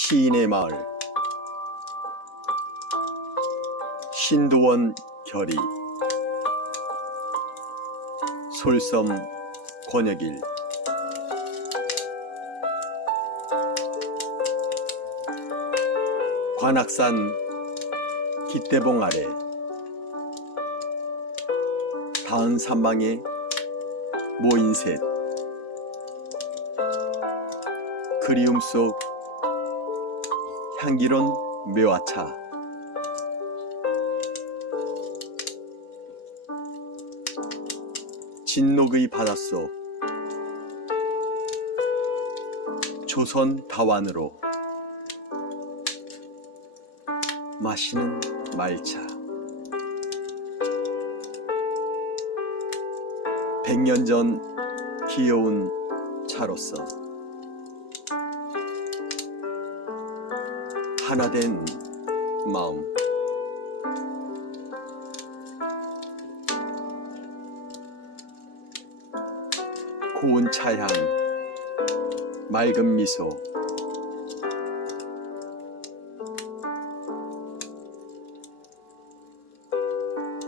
시인의 마을 신도원 결의 솔섬 권역일 관악산 깃대봉 아래 닿은 산방에 모인 셋 그리움 속 향기로운 매화차 진녹의 바닷속 조선 다완으로 마시는 말차 100년 전 귀여운 차로서 하나된 마음 고운 차향 맑은 미소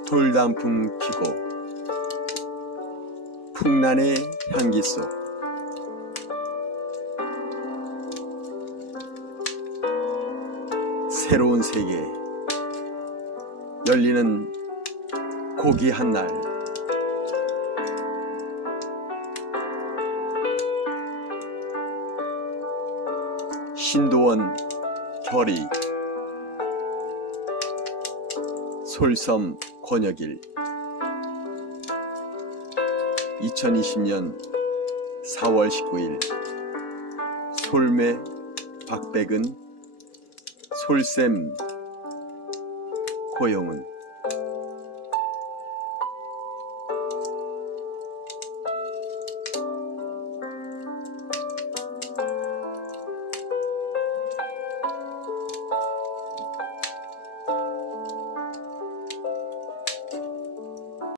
돌단풍 피고 풍란의 향기 속 새로운 세계 열리는 고귀한 날 신도원 결의 솔섬 권역일 2020년 4월 19일 솔매 박백은 솔샘 고용은